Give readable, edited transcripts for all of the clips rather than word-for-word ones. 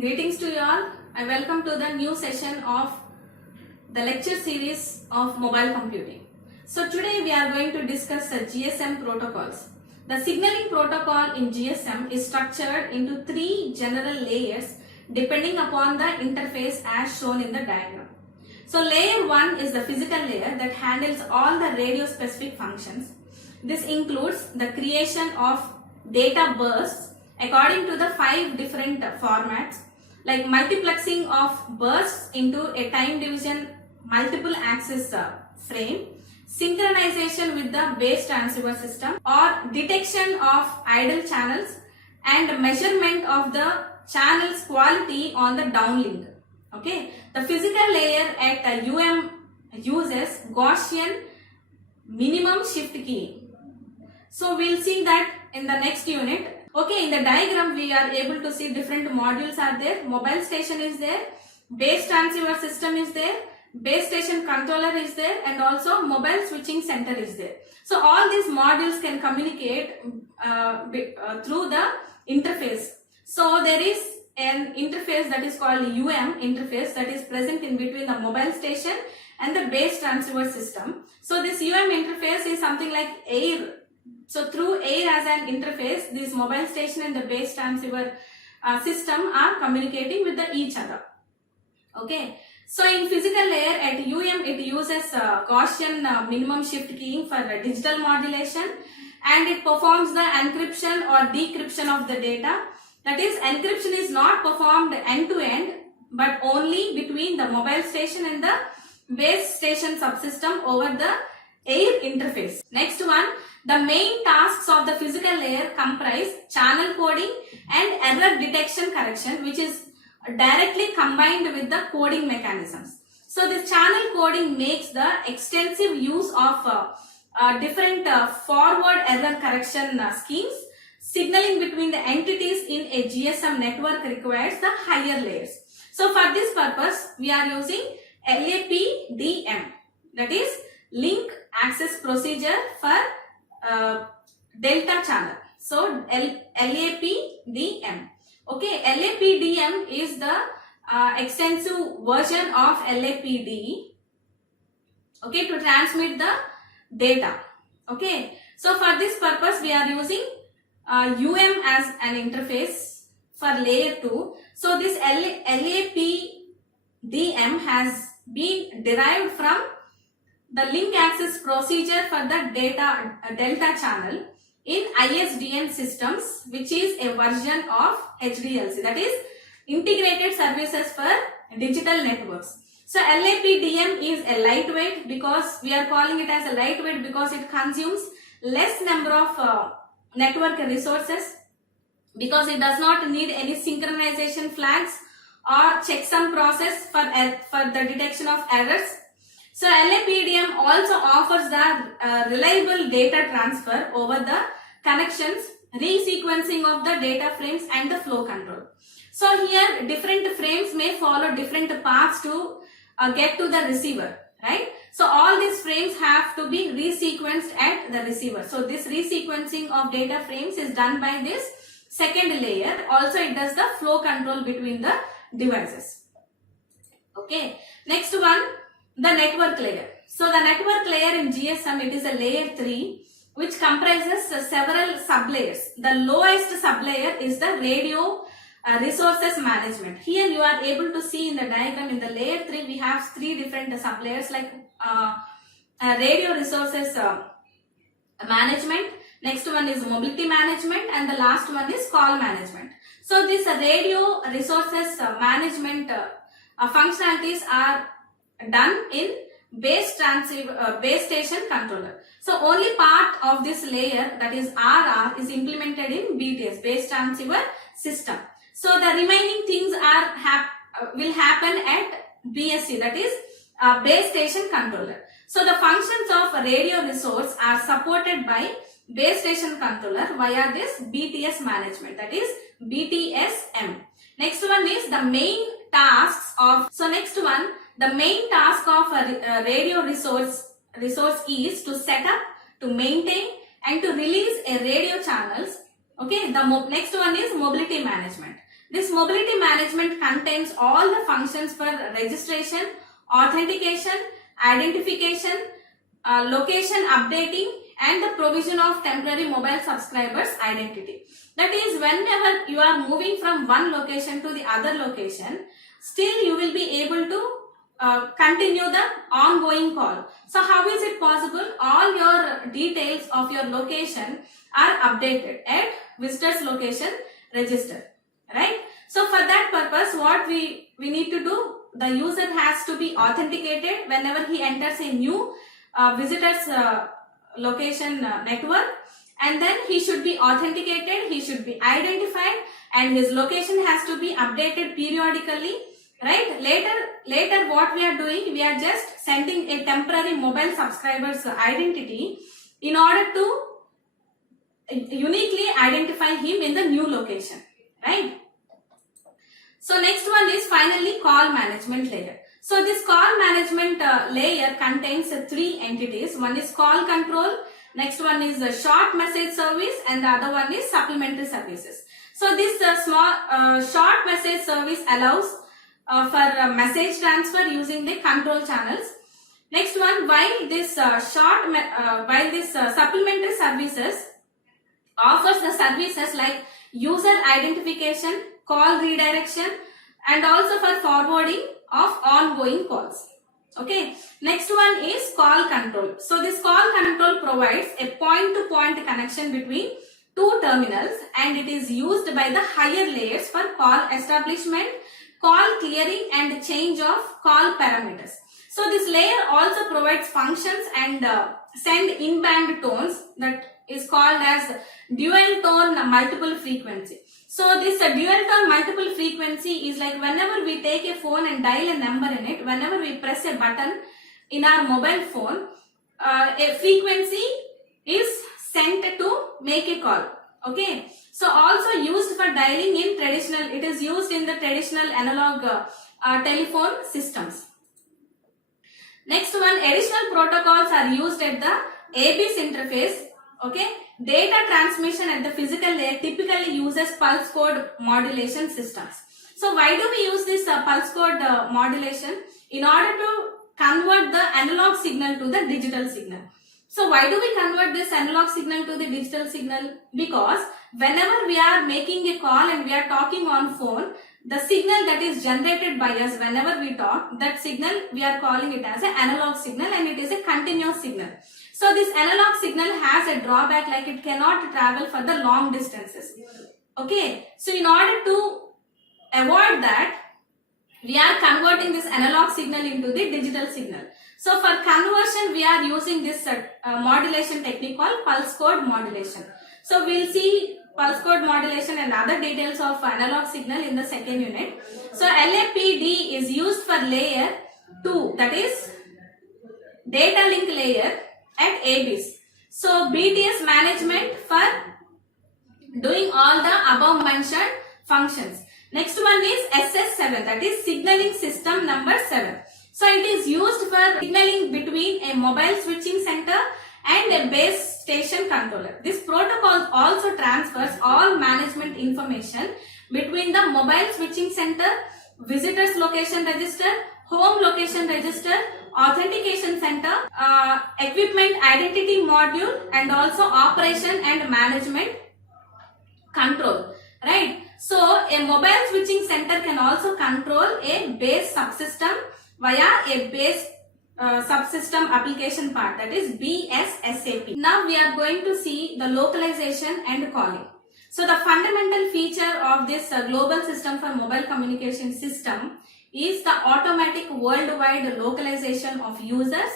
Greetings to you all. I welcome to the new session of the lecture series of mobile computing. So today we are going to discuss the GSM protocols. The signaling protocol in GSM is structured into three general layers depending upon the interface as shown in the diagram. So layer 1 is the physical layer that handles all the radio specific functions. This includes the creation of data bursts according to the 5 different formats, like multiplexing of bursts into a time division multiple axis frame, synchronization with the base transceiver system, or detection of idle channels and measurement of the channel's quality on the downlink. Okay, the physical layer at uses Gaussian minimum shift keying. So we'll see that in the next unit. Okay, in the diagram we are able to see different modules are there. Mobile station is there, base transceiver system is there, base station controller is there, and also mobile switching center is there. So all these modules can communicate through the interface. So there is an interface that is called interface that is present in between the mobile station and the base transceiver system. So this interface is something like air. So through air as an interface, this mobile station and the base transceiver system are communicating with each other. Okay. So in physical layer at it uses Gaussian minimum shift keying for digital modulation, and it performs the encryption or decryption of the data. That is, encryption is not performed end to end but only between the mobile station and the base station subsystem over the air interface. Next one, the main tasks of the physical layer comprise channel coding and error detection correction, which is directly combined with the coding mechanisms. So this channel coding makes the extensive use of different forward error correction schemes. Signaling between the entities in a GSM network requires the higher layers. So for this purpose, we are using LAPDM, that is link access procedure for delta channel. So LAPDM. Okay, LAPDM is the extensive version of LAPD. Okay, to transmit the data. Okay, so for this purpose, we are using as an interface for layer 2. So this LAPDM has been derived from the link access procedure for the delta channel in ISDN systems, which is a version of HDLC, that is integrated services for digital networks. So LAPDM is a lightweight, because we are calling it as a lightweight because it consumes less number of network resources, because it does not need any synchronization flags or checksum process for the detection of errors. So LAPDM also offers the reliable data transfer over the connections, resequencing of the data frames and the flow control. So here different frames may follow different paths to get to the receiver, right? So all these frames have to be resequenced at the receiver. So this resequencing of data frames is done by this second layer. Also it does the flow control between the devices. Okay. Next one, the network layer. So the network layer in GSM, it is a layer 3 which comprises several sublayers. The lowest sublayer is the radio resources management. Here you are able to see in the diagram, in the layer 3 we have 3 different sublayers like radio resources management, next one is mobility management, and the last one is call management. So this radio resources management functionalities are done in base station controller. So only part of this layer, that is RR, is implemented in BTS, base transceiver system. So the remaining things are will happen at BSC, that is base station controller. So the functions of radio resource are supported by base station controller via this BTS management, that is BTSM. Next one is the main tasks of, the main task of a radio resource is to set up, to maintain and to release a radio channels. Okay, the next one is mobility management. This mobility management contains all the functions for registration, authentication, identification, location updating, and the provision of temporary mobile subscribers identity. That is, whenever you are moving from one location to the other location, still you will be able to continue the ongoing call. So how is it possible? All your details of your location are updated at visitors location register, right? So for that purpose, what we need to do, the user has to be authenticated whenever he enters a new visitors location network, and then he should be authenticated, he should be identified, and his location has to be updated periodically, right? Later what we are doing, we are just sending a temporary mobile subscriber's identity in order to uniquely identify him in the new location, right? So next one is finally call management layer. So this call management layer contains three entities. One is call control, next one is the short message service, and the other one is supplementary services. So this small short message service allows for message transfer using the control channels. Next one, while this supplementary services offers the services like user identification, call redirection, and also for forwarding of ongoing calls. Okay, next one is call control. So this call control provides a point-to-point connection between two terminals, and it is used by the higher layers for call establishment, call clearing, and change of call parameters. So this layer also provides functions and send in-band tones, that is called as dual tone multiple frequency. So this dual tone multiple frequency is like whenever we take a phone and dial a number in it, whenever we press a button in our mobile phone, a frequency is sent to make a call. Okay, so also used for dialing in traditional, it is used in the traditional analog telephone systems. Next one, additional protocols are used at the ABIS interface. Okay, data transmission at the physical layer typically uses pulse code modulation systems. So why do we use this pulse code modulation? In order to convert the analog signal to the digital signal. So why do we convert this analog signal to the digital signal? Because whenever we are making a call and we are talking on phone, the signal that is generated by us whenever we talk, that signal we are calling it as an analog signal, and it is a continuous signal. So this analog signal has a drawback, like it cannot travel for the long distances. Okay, so in order to avoid that, we are converting this analog signal into the digital signal. So for conversion, we are using this modulation technique called pulse code modulation. So we'll see pulse code modulation and other details of analog signal in the second unit. So LAPD is used for layer 2, that is data link layer at ABIS. So BTS management for doing all the above mentioned functions. Next one is SS7, that is signaling system number 7. So it is used for signaling between a mobile switching center and a base station controller. This protocol also transfers all management information between the mobile switching center, visitors location register, home location register, authentication center, equipment identity module, and also operation and management control, right? So a mobile switching center can also control a base subsystem via a base subsystem application part, that is BSSAP. Now we are going to see the localization and calling. So the fundamental feature of this global system for mobile communication system is the automatic worldwide localization of users,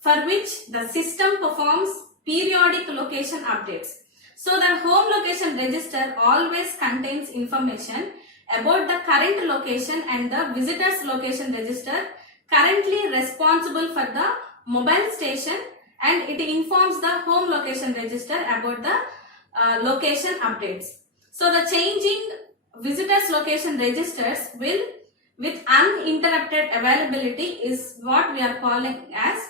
for which the system performs periodic location updates. So the home location register always contains information about the current location, and the visitors location register currently responsible for the mobile station, and it informs the home location register about the location updates. So the changing visitors location registers will, with uninterrupted availability, is what we are calling as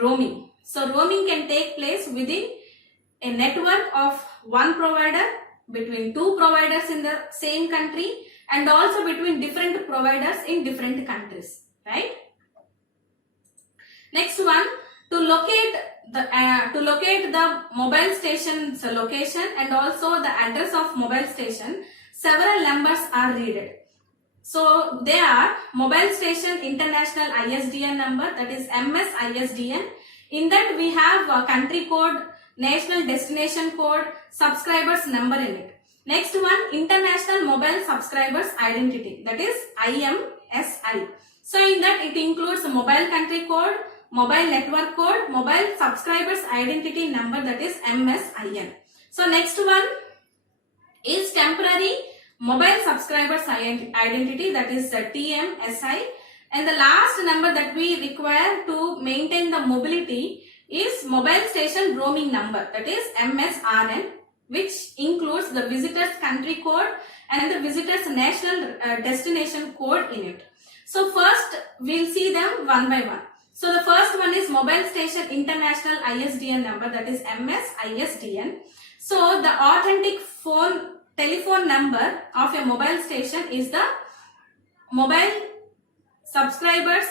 roaming. So roaming can take place within a network of one provider, between two providers in the same country, and also between different providers in different countries, right? Next one, to locate the mobile station's location and also the address of mobile station, several numbers are needed. So they are mobile station international ISDN number, that is MS ISDN. In that we have a country code, national destination code, subscribers number in it. Next one, international mobile subscribers identity, that is IMSI. So in that it includes mobile country code, mobile network code, mobile subscribers identity number, that is MSIN. So next one is temporary mobile subscribers identity, that is TMSI. And the last number that we require to maintain the mobility is mobile station roaming number, that is MSRN, which includes the visitor's country code and the visitor's national destination code in it. So first we'll see them one by one. So the first one is mobile station international ISDN number, that is MS-ISDN. So the authentic telephone number of a mobile station is the mobile subscribers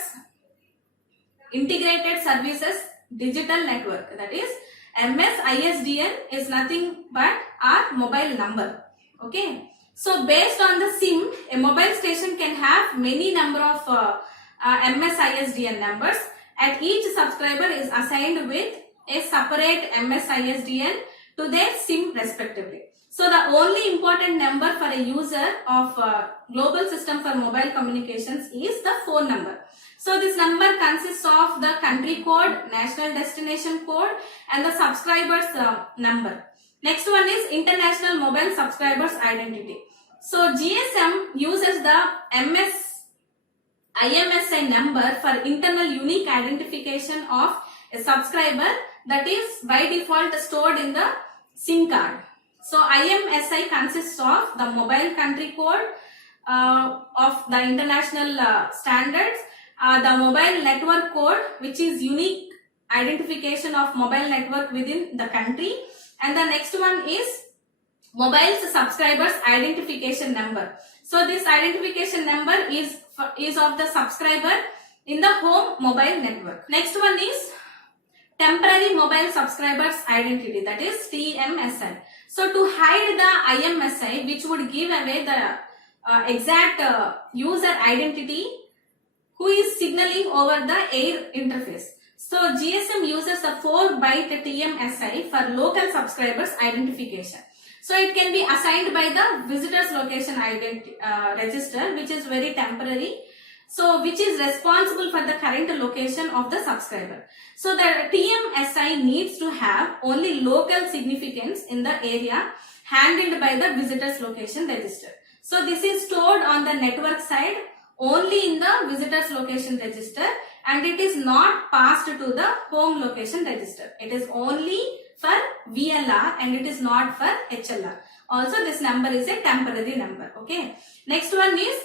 integrated services digital network, that is MS-ISDN is nothing but our mobile number. Okay. So based on the SIM, a mobile station can have many number of MS-ISDN numbers. And each subscriber is assigned with a separate MS-ISDN to their SIM respectively. So the only important number for a user of global system for mobile communications is the phone number. So this number consists of the country code, national destination code and the subscriber's number. Next one is international mobile subscribers identity. So GSM uses the IMSI number for internal unique identification of a subscriber that is by default stored in the SIM card. So IMSI consists of the mobile country code of the international standards, the mobile network code, which is unique identification of mobile network within the country, and the next one is mobile subscribers identification number. So this identification number is of the subscriber in the home mobile network. Next one is temporary mobile subscribers identity, that is TMSI. So to hide the IMSI, which would give away the exact user identity who is signaling over the air interface. So GSM uses the 4-byte TMSI for local subscribers identification. So it can be assigned by the visitor's location register, which is very temporary. So which is responsible for the current location of the subscriber. So the TMSI needs to have only local significance in the area handled by the visitor's location register. So this is stored on the network side only in the visitor's location register, and it is not passed to the home location register. It is only for VLR and it is not for HLR. Also this number is a temporary number. Okay. Next one is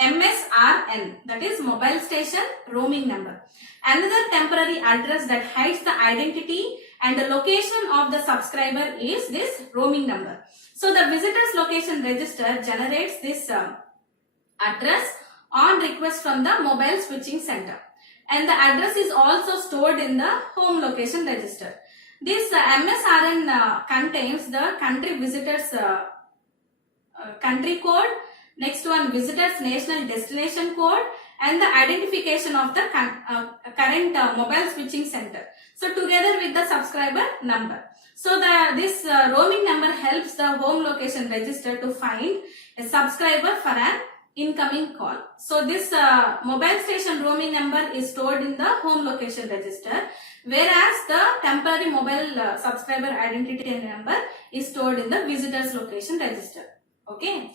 MSRN, that is mobile station roaming number. Another temporary address that hides the identity and the location of the subscriber is this roaming number. So the visitor's location register generates this address on request from the mobile switching center, and the address is also stored in the home location register. This MSRN contains the country visitor's country code, next one visitor's national destination code, and the identification of the current mobile switching center. So together with the subscriber number. So this roaming number helps the home location register to find a subscriber for an incoming call. So this mobile station roaming number is stored in the home location register, whereas the temporary mobile subscriber identity number is stored in the visitor's location register. Okay.